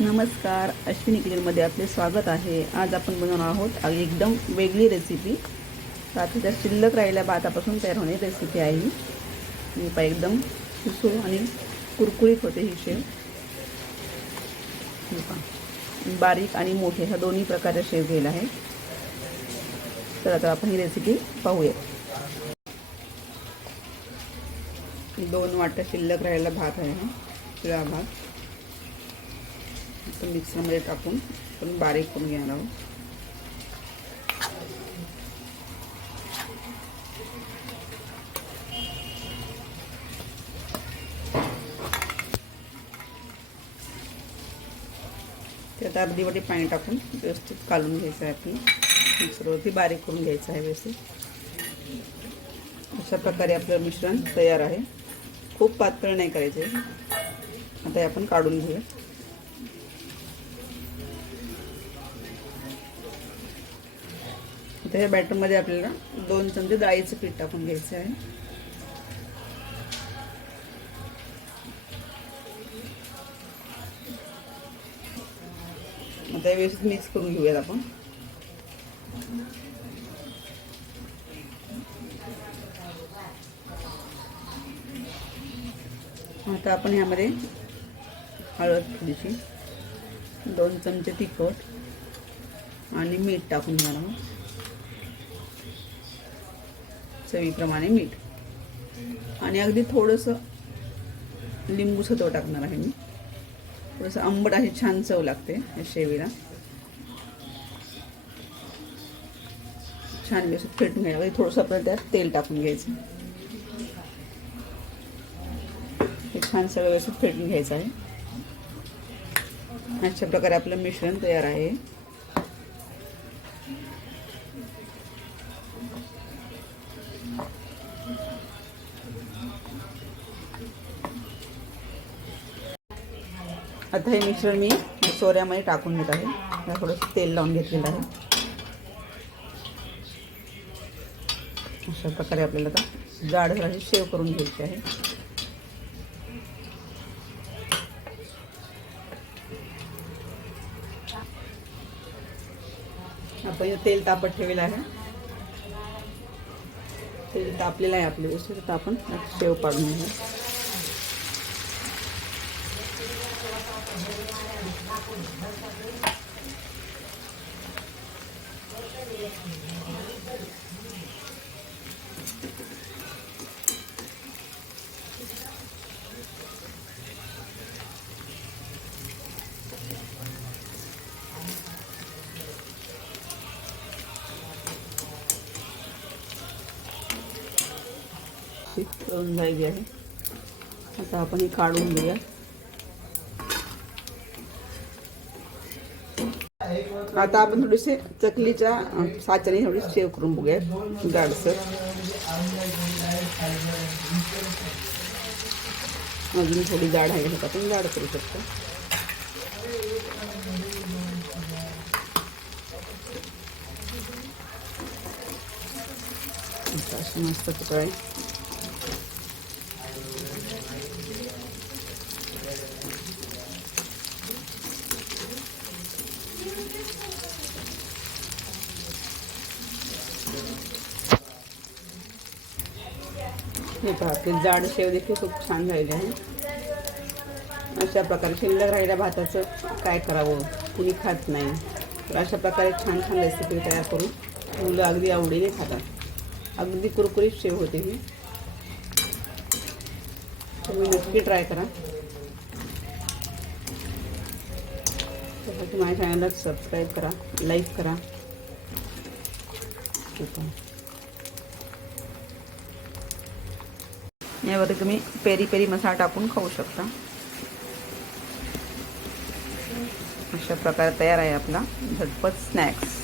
नमस्कार, अश्विनी किचनमध्ये आपले स्वागत आहे। आज आपण बनवणार आहोत एकदम वेगळी रेसिपी। रात्रीच्या शिल्लक राहिलेल्या भातापासून तयार होणारी रेसिपी आहे ही। पहा एकदम सुसू आणि कुरकुरीत होते ही शेव। बारीक आणि मोठे ह्या दोन्ही प्रकारच्या शेव केला आहे। तर आता आपण ही रेसिपी पाहूया। 2 वाट्या शिल्लक राहिलेला भात आहे हा, शिळा भात मिक्सरमध्ये टाकून आपण बारीक करून घेणार आहोत। त्यात अर्धी वाटी पाणी टाकून व्यवस्थित काढून घ्यायचं आहे। आपण मिक्सरवरती बारीक करून घ्यायचं आहे व्यवस्थित। अशा प्रकारे आपलं मिश्रण तयार आहे। खूप पातळ नाही करायचे। आता हे आपण काढून घेऊया। आता या बॅटरमध्ये आपल्याला 2 चमचे डाळीचं पीठ टाकून घ्यायचं आहे। आता व्यवस्थित मिक्स करून घेऊयात आपण। आता आपण यामध्ये हळद थोडीशी, 2 चमचे तिखट आणि मीठ टाकून घेणार आहोत। चवीप्रमाणे मीठ आणि अगदी थोडंसं लिंबू सत्व टाकणार आहे मी। थोडंसं आंबट अशी छान चव लागते या शेवीला। छान व्यवस्थित फेटून घ्यायला थोडंसं आपल्याला त्यात तेल टाकून घ्यायचं। हे छान सगळं व्यवस्थित फेटून घ्यायचं आहे। अशा प्रकारे आपलं मिश्रण तयार आहे। आता हे मिश्रण मी सोऱ्यामध्ये टाकून घेत आहे। थोडंसं तेल लावून घेतलेलं आहे। अशा प्रकारे आपल्याला आता जाड अशी शेव करून घ्यायची आहे। आपण तेल तापत ठेवलेलं आहे। तेल तापलेलं आहे आपले व्यवस्थित। आता आपण शेव पाडून घेऊ। तळून झाली आहे। आता आपण हे काढून घेऊया। आता आपण थोडेसे चकलीच्या साच्याने थोडी शेव करून बघूया जाडसर। अजून थोडी जाड आहे आपण जाड करू शकतो। अशी मस्त तुकडा आहे। हे पहा, ते जाड शेव देखील खूप छान झालेले आहे। अशा प्रकारे शिल्लक राहिलेल्या भाताचं काय करावं, कुणी खात नाही, तर अशा प्रकारे छान छान रेसिपी तयार करून मुलं अगदी आवडीने खातात। अगदी कुरकुरीत शेव होते ही। तुम्ही नक्की ट्राय करा। त्यासाठी माझ्या चॅनलला सबस्क्राईब करा, लाईक करा। यावर तुम्ही पेरी पेरी मसाला टाकून खाऊ शकता। अशा प्रकारे तयार आहे आपला झटपट स्नॅक्स।